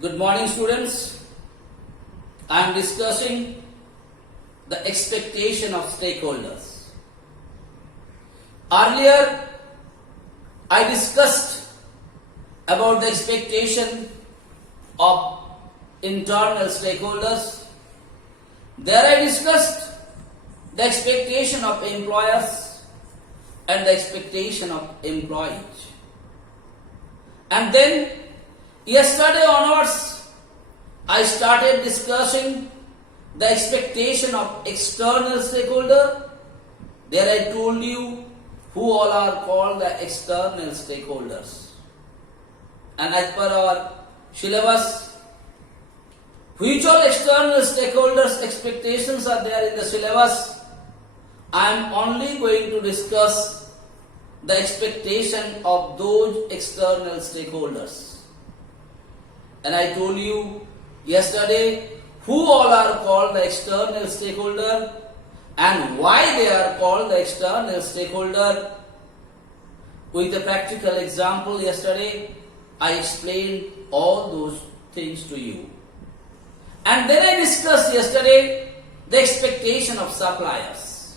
Good morning, students. I am discussing the expectation of stakeholders. Earlier, I discussed about the expectation of internal stakeholders. There I discussed the expectation of employers and the expectation of employees. And then yesterday onwards, I started discussing the expectation of external stakeholder. There I told you who all are called the external stakeholders. And as per our syllabus, which all external stakeholders' expectations are there in the syllabus, I am only going to discuss the expectation of those external stakeholders. And I told you yesterday who all are called the external stakeholder and why they are called the external stakeholder. With a practical example yesterday, I explained all those things to you. And then I discussed yesterday the expectation of suppliers.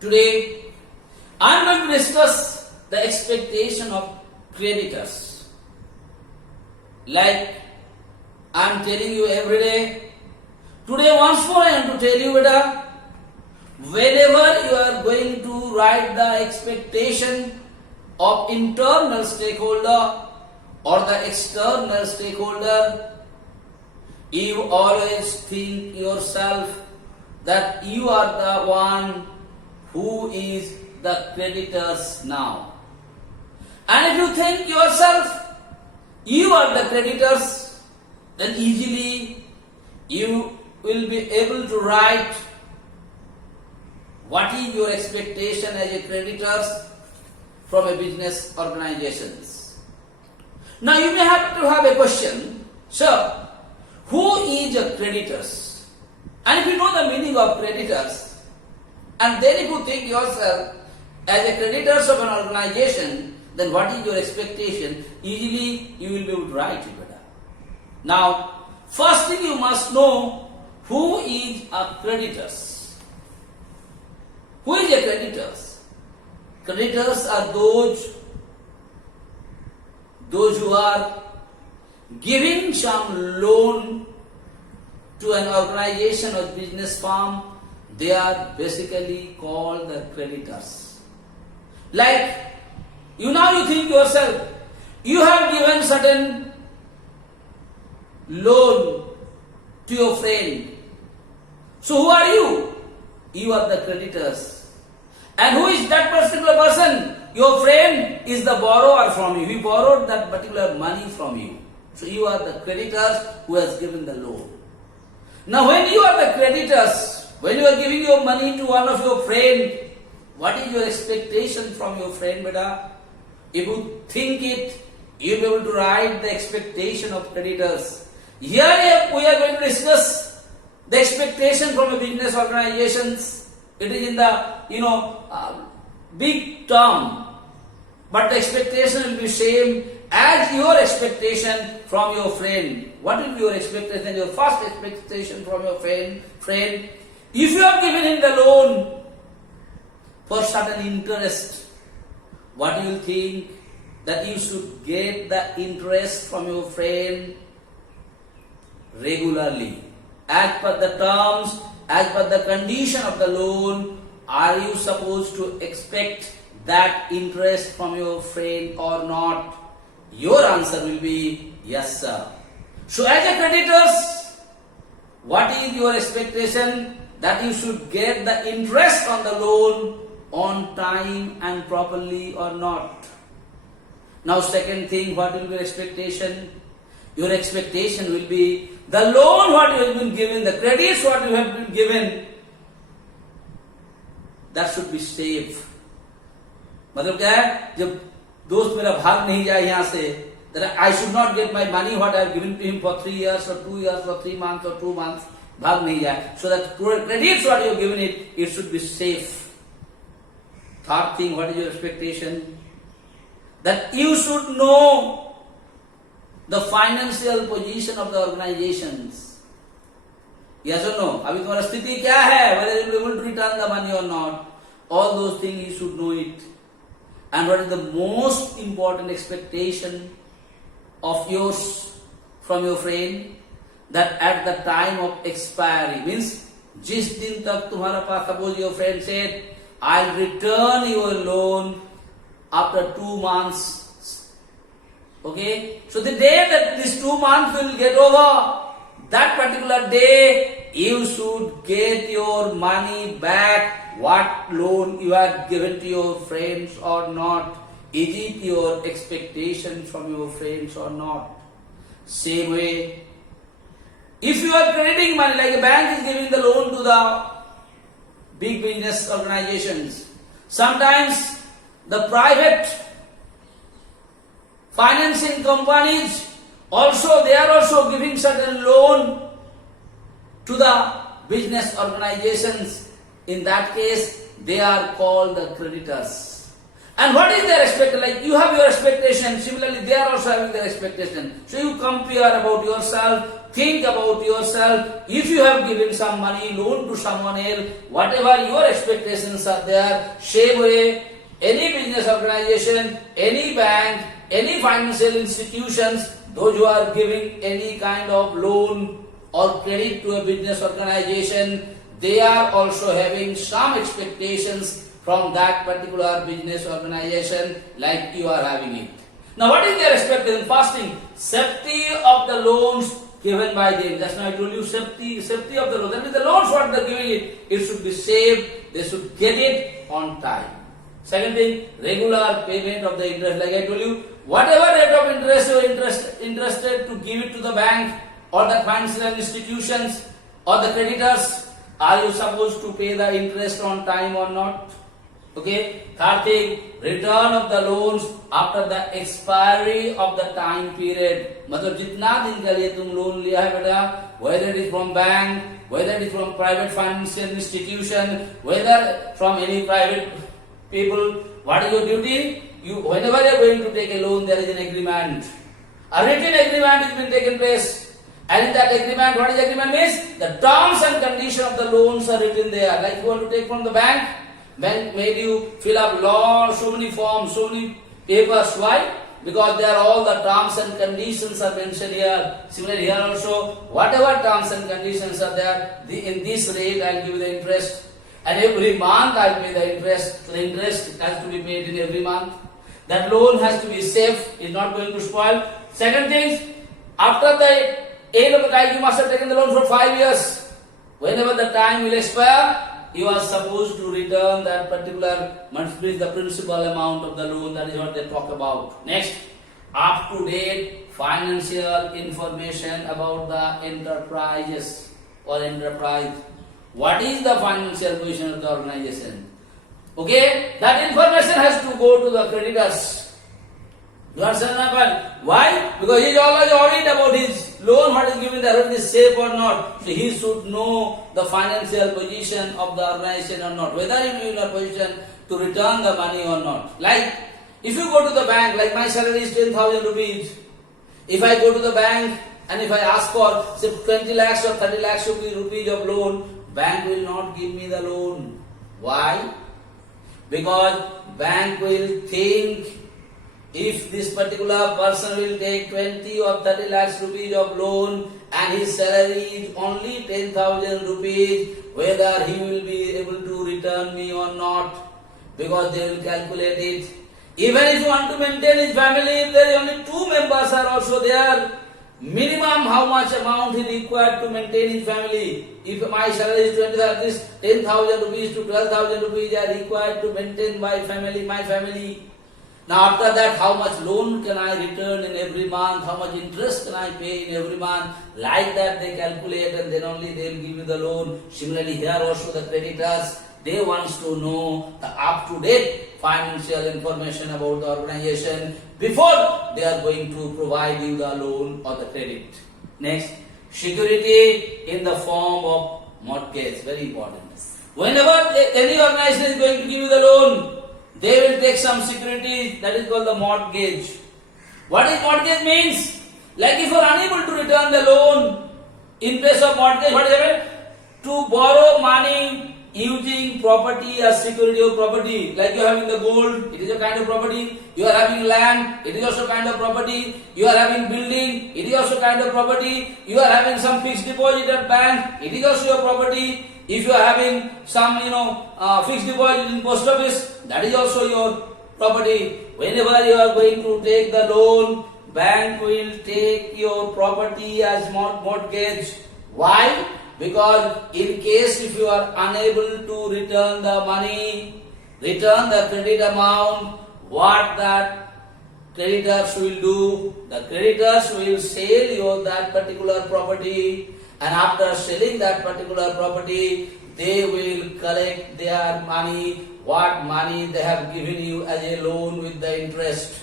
Today, I am going to discuss the expectation of creditors. Like I am telling you every day, today once more I am to tell you, beta, whenever you are going to write the expectation of internal stakeholder or the external stakeholder, you always think yourself that you are the one who is the creditors now. And if you think yourself you are the creditors, then easily you will be able to write what is your expectation as a creditors from a business organizations. Now you may have to have a question, sir, who is a creditors? And if you know the meaning of creditors, and then if you think yourself as a creditors of an organization, then what is your expectation? Easily you will be able to write it better. Now, first thing you must know, who is a creditors? Who is a creditors? Creditors are those who are giving some loan to an organization or business firm. They are basically called the creditors. Like, you think yourself, you have given certain loan to your friend. So who are you? You are the creditors. And who is that particular person? Your friend is the borrower from you. He borrowed that particular money from you. So you are the creditors who has given the loan. Now when you are the creditors, when you are giving your money to one of your friend, what is your expectation from your friend, beta? If you think it, you will be able to write the expectation of creditors. Here we are going to discuss the expectation from a business organizations. It is in the big term, but the expectation will be same as your expectation from your friend. What will be your expectation? Your first expectation from your friend. If you have given him the loan for certain interest, what do you think? That you should get the interest from your friend regularly. As per the terms, as per the condition of the loan, are you supposed to expect that interest from your friend or not? Your answer will be yes, sir. So as a creditors, what is your expectation? That you should get the interest on the loan on time and properly or not. Now second thing, what will be your expectation? Your expectation will be the loan what you have been given, the credits what you have been given, that should be safe. मतलब क्या है, जब दोस्त मेरा भाग नहीं जाए यहाँ से, that I should not get my money what I have given to him for 3 years or 2 years or 3 months or 2 months, भाग नहीं जाए. So that credits what you have given it should be safe. Third thing, what is your expectation? That you should know the financial position of the organizations. Yes or no? अभी तुम्हारा स्थिति क्या है? Whether you will be able to return the money or not. All those things you should know it. And what is the most important expectation of yours from your friend? That at the time of expiry means जिस दिन तक तुम्हारा पास, suppose your friend said, I'll return your loan after 2 months. Okay? So the day that this 2 months will get over, that particular day, you should get your money back. What loan you have given to your friends or not? Is it your expectation from your friends or not? Same way, if you are crediting money, like a bank is giving the loan to the big business organizations, sometimes the private financing companies also, they are also giving certain loan to the business organizations. In that case, they are called the creditors. And what is their expectation? Like you have your expectation, similarly they are also having their expectation. So you compare about yourself, think about yourself. If you have given some money, loan to someone else, whatever your expectations are there, same way, any business organization, any bank, any financial institutions, those who are giving any kind of loan or credit to a business organization, they are also having some expectations from that particular business organization like you are having it. Now what is their expectation? First thing, safety of the loans given by them. Just now I told you safety of the loan. That means the loans what they are giving it should be safe, they should get it on time. Second thing, regular payment of the interest. Like I told you, whatever rate of interest you are interested to give it to the bank or the financial institutions or the creditors, are you supposed to pay the interest on time or not? Okay. Third thing, return of the loans after the expiry of the time period. मतलब जितना दिन के लिए तुम loan लिया है बेटा, whether it is from bank, whether it is from private financial institution, whether from any private people, what is your duty? You, whenever you are going to take a loan, there is an agreement. A written agreement has been taken place. And in that agreement, what is agreement means? The terms and conditions of the loans are written there. Like you want to take from the bank made you fill up so many forms, so many papers. Why? Because there are all the terms and conditions are mentioned here. Similarly here also, whatever terms and conditions are there, in this rate I will give you the interest. And every month I will pay the interest. The interest has to be paid in every month. That loan has to be safe, is not going to spoil. Second thing, after the end of the time, you must have taken the loan for 5 years. Whenever the time will expire, you are supposed to return that particular multiply the principal amount of the loan. That is what they talk about. Next, up-to-date financial information about the enterprises or enterprise. What is the financial position of the organization? Okay, that information has to go to the creditors. You understand my point? Why? Because he is always worried about his loan, what is given there, whether it is safe or not. So he should know the financial position of the organization or not, whether he will be in a position to return the money or not. Like, if you go to the bank, like my salary is 10,000 rupees. If I go to the bank and if I ask for say 20 lakhs or 30 lakhs rupees of loan, bank will not give me the loan. Why? Because bank will think, if this particular person will take 20 or 30 lakhs rupees of loan and his salary is only 10,000 rupees, whether he will be able to return me or not, because they will calculate it. Even if you want to maintain his family, if there is only 2 members are also there, minimum how much amount he required to maintain his family. If my salary is 10,000 rupees to 12,000 rupees are required to maintain my family. Now after that, how much loan can I return in every month? How much interest can I pay in every month? Like that they calculate and then only they will give you the loan. Similarly here also the creditors, they want to know the up-to-date financial information about the organization before they are going to provide you the loan or the credit. Next, security in the form of mortgage, very important. Whenever any organization is going to give you the loan, they will take some security, that is called the mortgage. What is mortgage means? Like if you are unable to return the loan in place of mortgage, what is happening? To borrow money using property as security of property. Like you are having the gold, it is a kind of property. You are having land, it is also kind of property. You are having building, it is also kind of property. You are having some fixed deposit at bank, it is also your property. If you are having some, fixed deposit in post office, that is also your property. Whenever you are going to take the loan, bank will take your property as mortgage. Why? Because in case if you are unable to return the money, return the credit amount, what that creditors will do? The creditors will sell you that particular property, and after selling that particular property, they will collect their money, what money they have given you as a loan with the interest.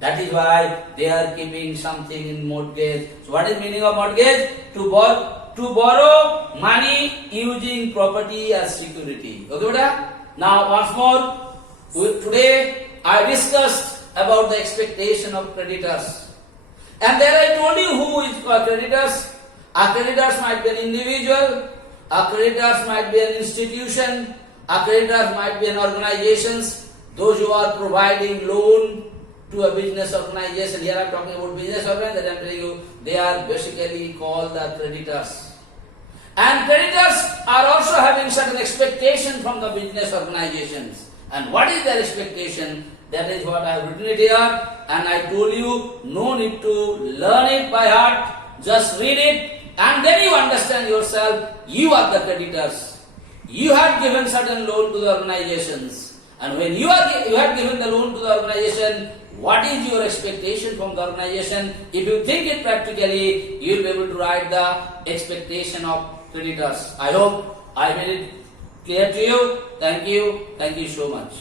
That is why they are keeping something in mortgage. So what is meaning of mortgage? To borrow money using property as security. Okay, beta? Now once more, today I discussed about the expectation of creditors. And then I told you who is creditors. Our creditors might be an individual, our creditors might be an institution, our creditors might be an organizations, those who are providing loan to a business organization. Here I am talking about business organization, that I am telling you, they are basically called the creditors. And creditors are also having certain expectation from the business organizations. And what is their expectation? That is what I have written it here, and I told you, no need to learn it by heart, just read it, and then you understand yourself, you are the creditors. You have given certain loan to the organizations, and when you have given the loan to the organization, what is your expectation from the organization? If you think it practically, you will be able to write the expectation of creditors. I hope I made it clear to you. Thank you so much.